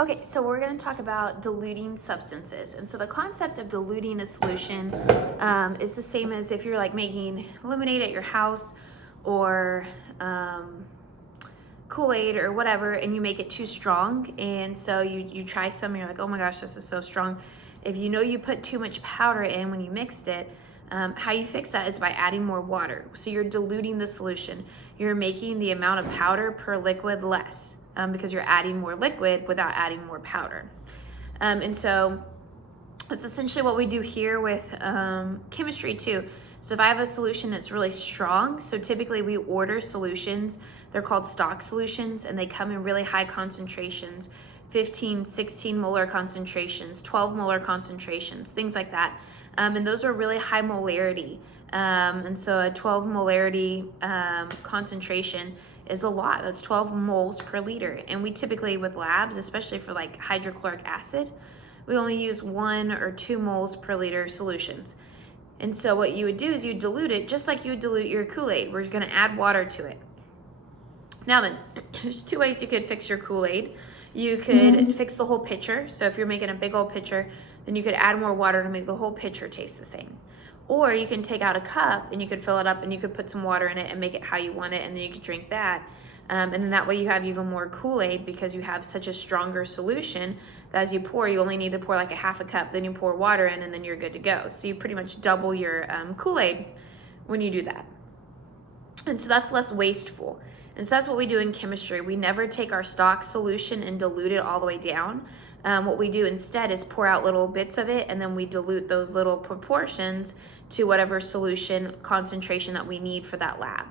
Okay, so we're going to talk about diluting substances. And so the concept of diluting a solution is the same as if you're like making lemonade at your house or Kool-Aid or whatever, and you make it too strong. And so you try some and you're like, oh my gosh, this is so strong. If you know you put too much powder in when you mixed it, how you fix that is by adding more water. So you're diluting the solution. You're making the amount of powder per liquid less because you're adding more liquid without adding more powder. And so that's essentially what we do here with chemistry too. So if I have a solution that's really strong, so typically we order solutions, they're called stock solutions, and they come in really high concentrations, 15, 16 molar concentrations, 12 molar concentrations, things like that. And those are really high molarity. And so a 12 molarity concentration is a lot. That's 12 moles per liter. And we typically with labs, especially for like hydrochloric acid, we only use 1 or 2 moles per liter solutions. And so what you would do is you dilute it just like you would dilute your Kool-Aid. We're gonna add water to it. Now then, there's 2 ways you could fix your Kool-Aid. You could fix the whole pitcher. So if you're making a big old pitcher, then you could add more water to make the whole pitcher taste the same. Or you can take out a cup and you could fill it up and you could put some water in it and make it how you want it, and then you could drink that. And then that way you have even more Kool-Aid because you have such a stronger solution that as you pour, you only need to pour like a half a cup, then you pour water in, and then you're good to go. So you pretty much double your Kool-Aid when you do that. And so that's less wasteful. And so that's what we do in chemistry. We never take our stock solution and dilute it all the way down. What we do instead is pour out little bits of it, and then we dilute those little proportions to whatever solution concentration that we need for that lab.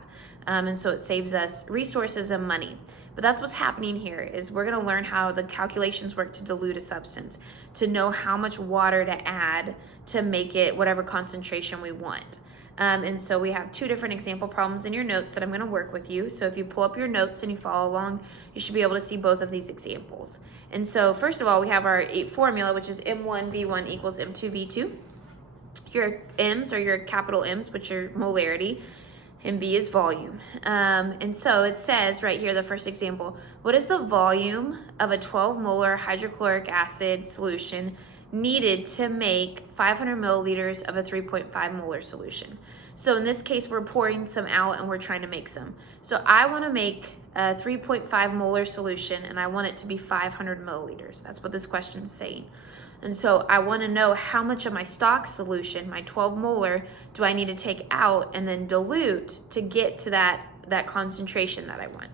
And so it saves us resources and money. But that's what's happening here is we're gonna learn how the calculations work to dilute a substance, to know how much water to add to make it whatever concentration we want. And so we have 2 different example problems in your notes that I'm gonna work with you. So if you pull up your notes and you follow along, you should be able to see both of these examples. And so first of all, we have our formula, which is M1V1 equals M2V2. Your M's are your capital M's, which are molarity, and V is volume. And so it says right here, the first example, what is the volume of a 12 molar hydrochloric acid solution needed to make 500 milliliters of a 3.5 molar solution? So in this case, we're pouring some out and we're trying to make some. So I want to make a 3.5 molar solution and I want it to be 500 milliliters. That's what this question is saying. And so I want to know how much of my stock solution, my 12 molar, do I need to take out and then dilute to get to that concentration that I want.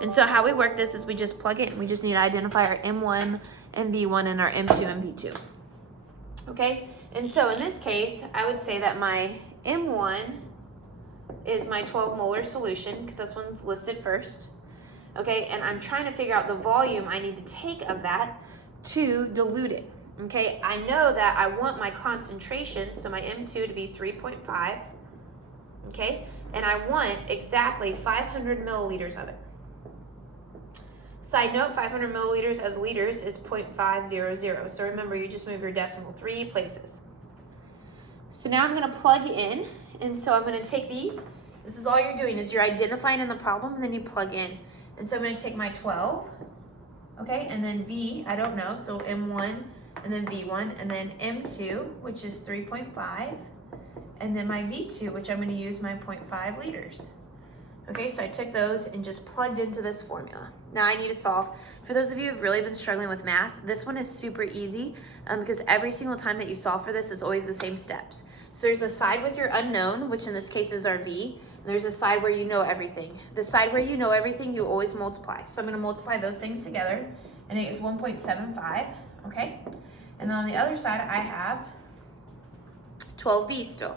And so how we work this is we just plug it in. We just need to identify our M1 and V1 and our M2 and V2. Okay, and so in this case, I would say that my M1 is my 12 molar solution because that's one's listed first. Okay, and I'm trying to figure out the volume I need to take of that to dilute it. Okay, I know that I want my concentration, so my M2 to be 3.5, okay, and I want exactly 500 milliliters of it. Side note, 500 milliliters as liters is 0.500, so remember, you just move your decimal 3 places. So now I'm going to plug in, and so I'm going to take these. This is all you're doing is you're identifying in the problem, and then you plug in. And so I'm going to take my 12, okay, and then V, I don't know, so M1, and then V1, and then M2, which is 3.5, and then my V2, which I'm going to use my 0.5 liters. Okay, so I took those and just plugged into this formula. Now I need to solve. For those of you who've really been struggling with math, this one is super easy because every single time that you solve for this is always the same steps. So there's a side with your unknown, which in this case is our V, and there's a side where you know everything. The side where you know everything, you always multiply. So I'm going to multiply those things together, and it is 1.75, okay? And then on the other side, I have 12V still.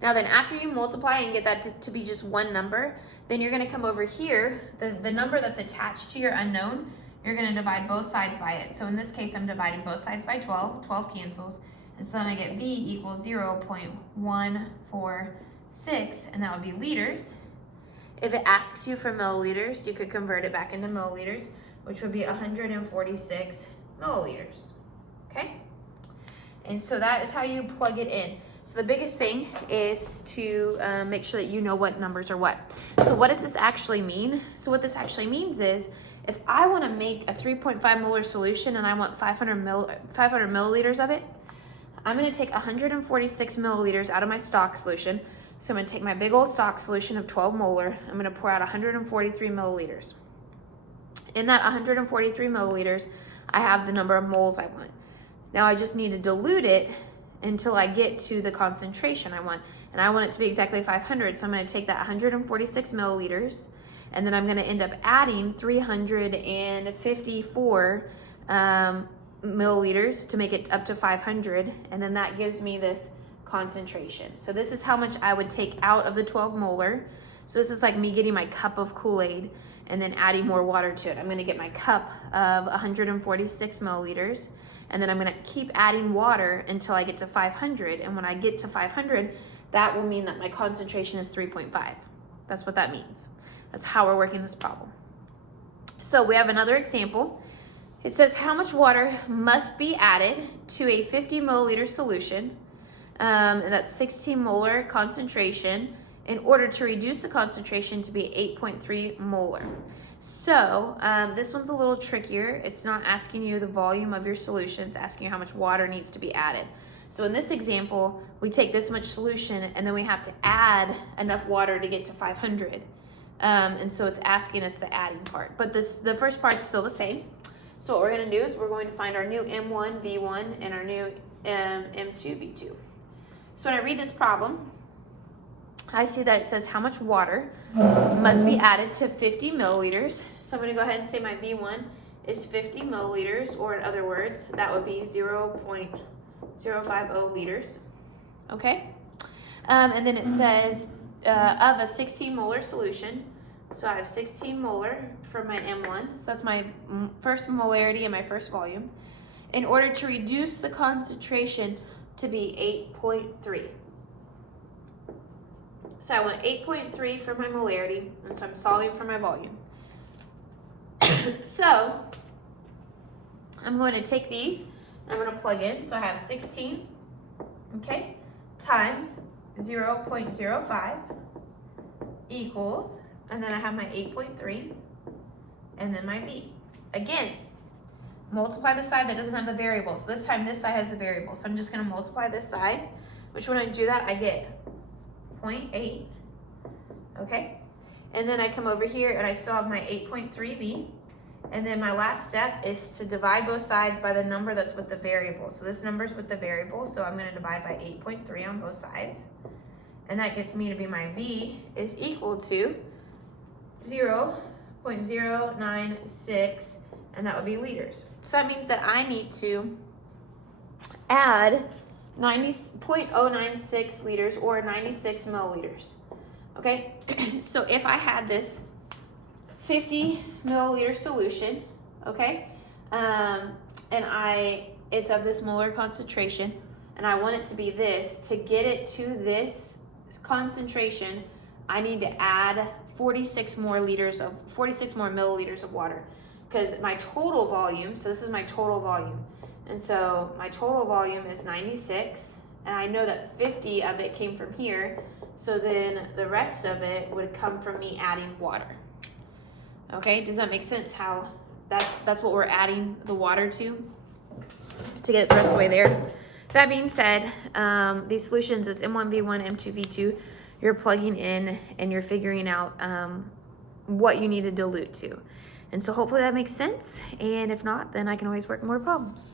Now then, after you multiply and get that to be just one number, then you're going to come over here, the number that's attached to your unknown, you're going to divide both sides by it. So in this case, I'm dividing both sides by 12. 12 cancels. And so then I get V equals 0.146, and that would be liters. If it asks you for milliliters, you could convert it back into milliliters, which would be 146 milliliters. Okay? And so that is how you plug it in. So the biggest thing is to make sure that you know what numbers are what. So what does this actually mean? So what this actually means is If I want to make a 3.5 molar solution and I want 500 milliliters of it, I'm going to take 146 milliliters out of my stock solution. So I'm going to take my big old stock solution of 12 molar. I'm going to pour out 143 milliliters. In that 143 milliliters, I have the number of moles I want. Now I just need to dilute it until I get to the concentration I want. And I want it to be exactly 500. So I'm going to take that 146 milliliters, and then I'm going to end up adding 354 milliliters to make it up to 500. And then that gives me this concentration. So this is how much I would take out of the 12 molar. So this is like me getting my cup of Kool-Aid and then adding more water to it. I'm going to get my cup of 146 milliliters, and then I'm going to keep adding water until I get to 500. And when I get to 500, that will mean that my concentration is 3.5. That's what that means. That's how we're working this problem. So we have another example. It says how much water must be added to a 50 milliliter solution, and that's 16 molar concentration, in order to reduce the concentration to be 8.3 molar. So this one's a little trickier. It's not asking you the volume of your solution, it's asking you how much water needs to be added. So in this example, we take this much solution and then we have to add enough water to get to 500. And so it's asking us the adding part. But the first part's still the same. So what we're going to do is we're going to find our new M1, V1, and our new M2, V2. So when I read this problem, I see that it says how much water must be added to 50 milliliters. So I'm going to go ahead and say my V1 is 50 milliliters, or in other words, that would be 0.050 liters. Okay? And then it says of a 16 molar solution. So I have 16 molar for my M1. So that's my first molarity and my first volume. In order to reduce the concentration to be 8.3. So I want 8.3 for my molarity, and so I'm solving for my volume. So I'm going to take these, I'm going to plug in. So I have 16, okay, times 0.05 equals, and then I have my 8.3, and then my V. Again, multiply the side that doesn't have the variable. So this time this side has the variable. So I'm just going to multiply this side, which when I do that, I get 0.8, okay? And then I come over here and I still have my 8.3V. And then my last step is to divide both sides by the number that's with the variable. So this number's with the variable, so I'm going to divide by 8.3 on both sides. And that gets me to be my V is equal to 0.096, and that would be liters. So that means that I need to add 0.096 liters, or 96 milliliters. Okay, so if I had this 50 milliliter solution, okay, and it's of this molar concentration, and I want it to be this, to get it to this concentration, I need to add 46 more milliliters of water, because my total volume, so this is my total volume, and so my total volume is 96, and I know that 50 of it came from here, so then the rest of it would come from me adding water. Okay, does that make sense how that's what we're adding the water to get it the rest of the way there? That being said, these solutions is M1, V1, M2, V2. You're plugging in and you're figuring out what you need to dilute to. And so hopefully that makes sense. And if not, then I can always work more problems.